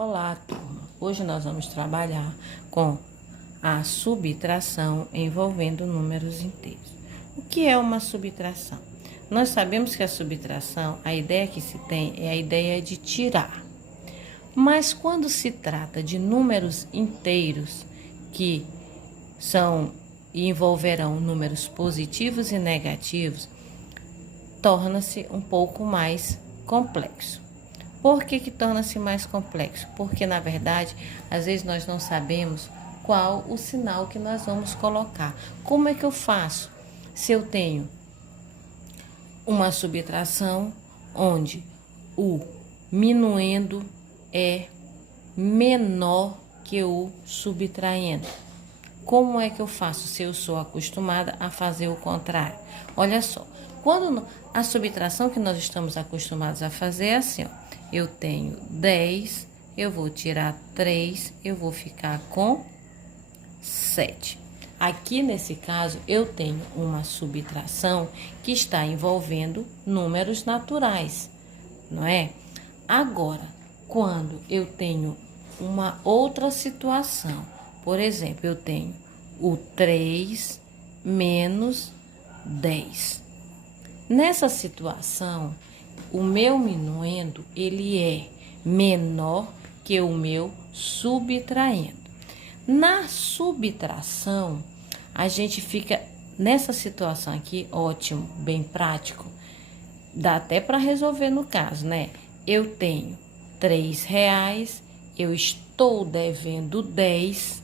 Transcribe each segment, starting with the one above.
Olá, turma! Hoje nós vamos trabalhar com a subtração envolvendo números inteiros. O que é uma subtração? Nós sabemos que a subtração, a ideia que se tem é a ideia de tirar. Mas quando se trata de números inteiros, que são e envolverão números positivos e negativos, torna-se um pouco mais complexo. Por que torna-se mais complexo? Porque, na verdade, às vezes nós não sabemos qual o sinal que nós vamos colocar. Como é que eu faço? Se eu tenho uma subtração onde o minuendo é menor que o subtraindo. Como é que eu faço se eu sou acostumada a fazer o contrário? Olha só, quando a subtração que nós estamos acostumados a fazer é assim, ó. Eu tenho 10, eu vou tirar 3, eu vou ficar com 7. Aqui, nesse caso, eu tenho uma subtração que está envolvendo números naturais, não é? Agora, quando eu tenho uma outra situação, por exemplo, eu tenho o 3 menos 10. Nessa situação, o meu minuendo, ele é menor que o meu subtraindo. Na subtração, a gente fica nessa situação aqui, ótimo, bem prático. Dá até para resolver no caso, né? Eu tenho R$3, eu estou devendo 10,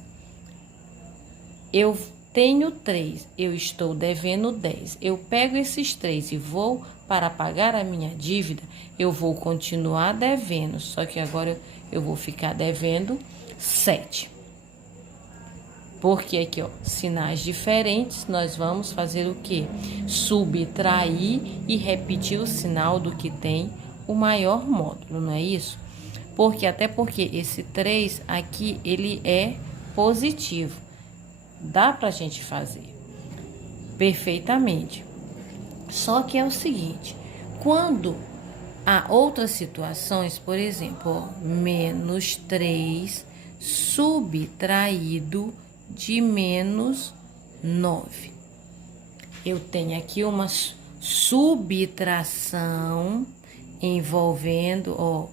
eu tenho 3, eu estou devendo 10. Eu pego esses 3 e vou para pagar a minha dívida, eu vou continuar devendo, só que agora eu vou ficar devendo 7. Porque aqui, ó, sinais diferentes, nós vamos fazer o quê? Subtrair e repetir o sinal do que tem o maior módulo, não é isso? Até porque esse 3 aqui, ele é positivo. Dá pra gente fazer perfeitamente. Só que é o seguinte, quando há outras situações, por exemplo, ó, menos 3 subtraído de menos 9. Eu tenho aqui uma subtração envolvendo, ó,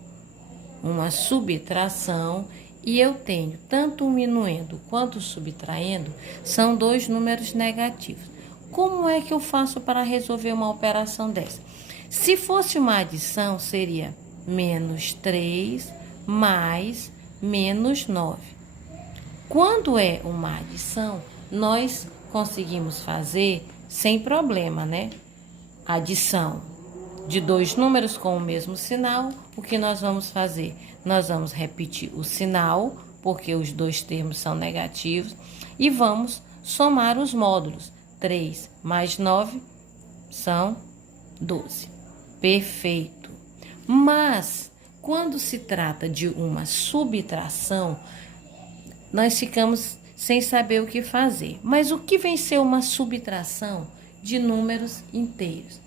uma subtração, e eu tenho tanto o minuendo quanto o subtraindo, são dois números negativos. Como é que eu faço para resolver uma operação dessa? Se fosse uma adição, seria menos 3 mais menos 9. Quando é uma adição, nós conseguimos fazer sem problema, né? Adição de dois números com o mesmo sinal, o que nós vamos fazer? Nós vamos repetir o sinal, porque os dois termos são negativos, e vamos somar os módulos. 3 mais 9 são 12. Perfeito. Mas, quando se trata de uma subtração, nós ficamos sem saber o que fazer. Mas o que vem ser uma subtração de números inteiros?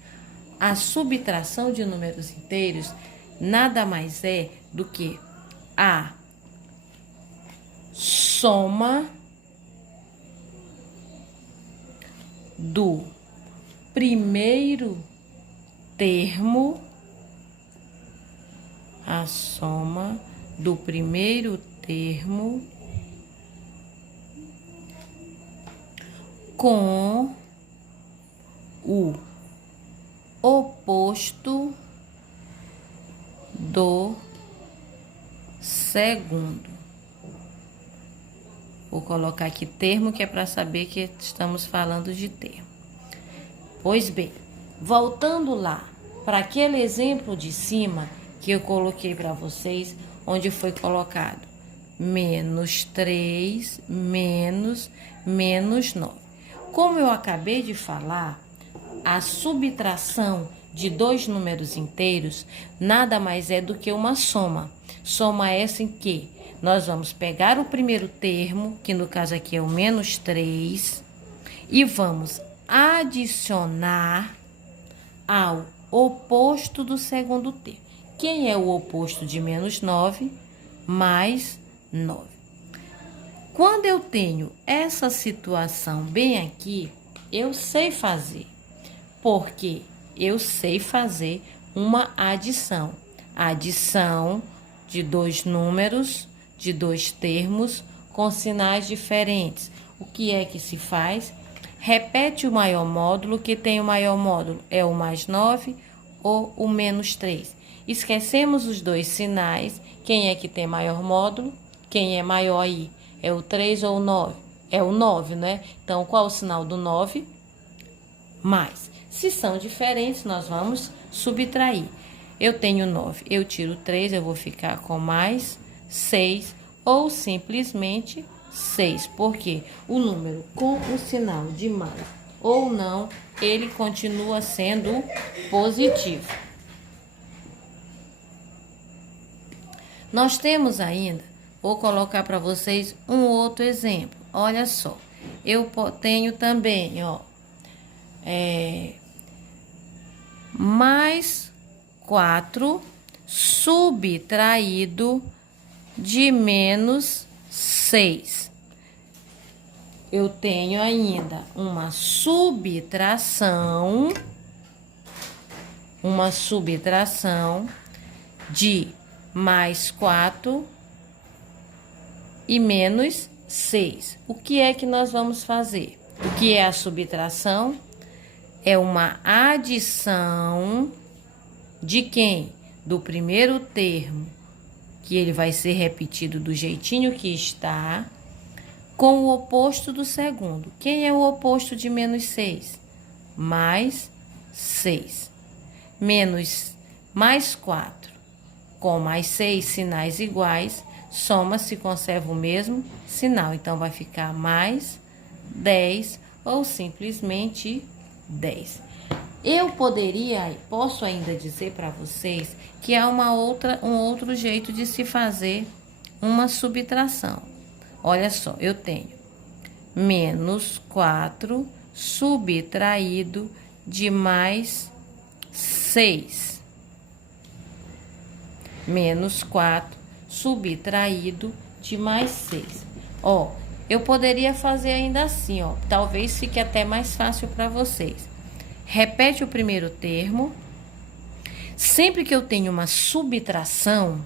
A subtração de números inteiros nada mais é do que a soma do primeiro termo, a soma do primeiro termo com o oposto do segundo. Vou colocar aqui termo, que é para saber que estamos falando de termo. Pois bem, voltando lá para aquele exemplo de cima que eu coloquei para vocês, onde foi colocado menos 3 menos 9. Como eu acabei de falar, a subtração de dois números inteiros nada mais é do que uma soma. Soma essa em que nós vamos pegar o primeiro termo, que no caso aqui é o menos 3, e vamos adicionar ao oposto do segundo termo. Quem é o oposto de menos 9? mais 9. Quando eu tenho essa situação bem aqui, eu sei fazer, porque eu sei fazer uma adição. Adição de dois números, de dois termos, com sinais diferentes. O que é que se faz? Repete o maior módulo, que tem o maior módulo é o mais 9 ou o menos 3. Esquecemos os dois sinais. Quem é que tem maior módulo? Quem é maior aí? É o 3 ou o 9? É o 9, né? Então, qual é o sinal do 9? Mais. Se são diferentes, nós vamos subtrair. Eu tenho 9, eu tiro 3, eu vou ficar com mais 6 ou simplesmente 6. Porque o número com o sinal de mais ou não, ele continua sendo positivo. Nós temos ainda, vou colocar para vocês um outro exemplo. Olha só, eu tenho também, ó, mais 4 subtraído de menos 6. Eu tenho ainda uma subtração de mais 4 e menos 6. O que é que nós vamos fazer? O que é a subtração? É uma adição de quem? Do primeiro termo, que ele vai ser repetido do jeitinho que está, com o oposto do segundo. Quem é o oposto de menos 6? Mais 6. Mais 4. Com mais 6 sinais iguais, soma-se e conserva o mesmo sinal. Então, vai ficar mais 10 ou simplesmente 10. Eu posso ainda dizer para vocês que há um outro jeito de se fazer uma subtração. Olha só, eu tenho menos 4 subtraído de mais 6. Menos 4 subtraído de mais 6. Ó, eu poderia fazer ainda assim, ó. Talvez fique até mais fácil para vocês. Repete o primeiro termo. Sempre que eu tenho uma subtração,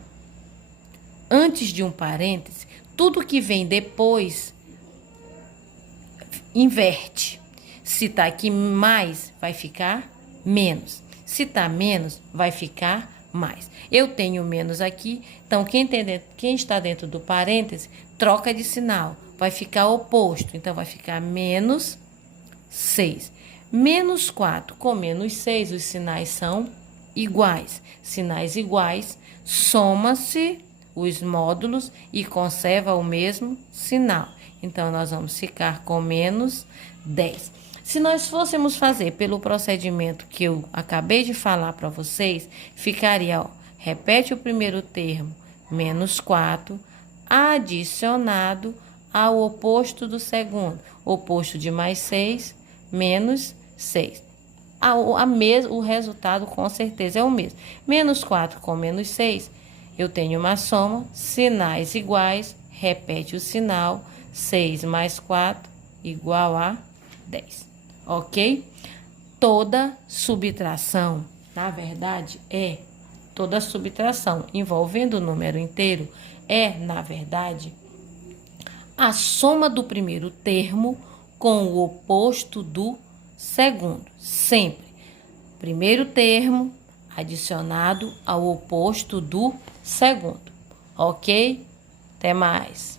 antes de um parêntese, tudo que vem depois inverte. Se tá aqui mais, vai ficar menos. Se tá menos, vai ficar mais. Eu tenho menos aqui, então quem está dentro do parêntese, troca de sinal. Vai ficar oposto, então vai ficar menos 6. Menos 4 com menos 6, os sinais são iguais. Sinais iguais, soma-se os módulos e conserva o mesmo sinal. Então, nós vamos ficar com menos 10. Se nós fôssemos fazer pelo procedimento que eu acabei de falar para vocês, ficaria, ó, repete o primeiro termo, menos 4, adicionado ao oposto do segundo. Oposto de mais 6, menos 6. O resultado com certeza é o mesmo. Menos 4 com menos 6, eu tenho uma soma, sinais iguais, repete o sinal, 6 mais 4 igual a 10. Ok? Toda subtração, na verdade, toda subtração envolvendo o número inteiro na verdade, a soma do primeiro termo com o oposto do segundo. Sempre. Primeiro termo adicionado ao oposto do segundo. Ok? Até mais.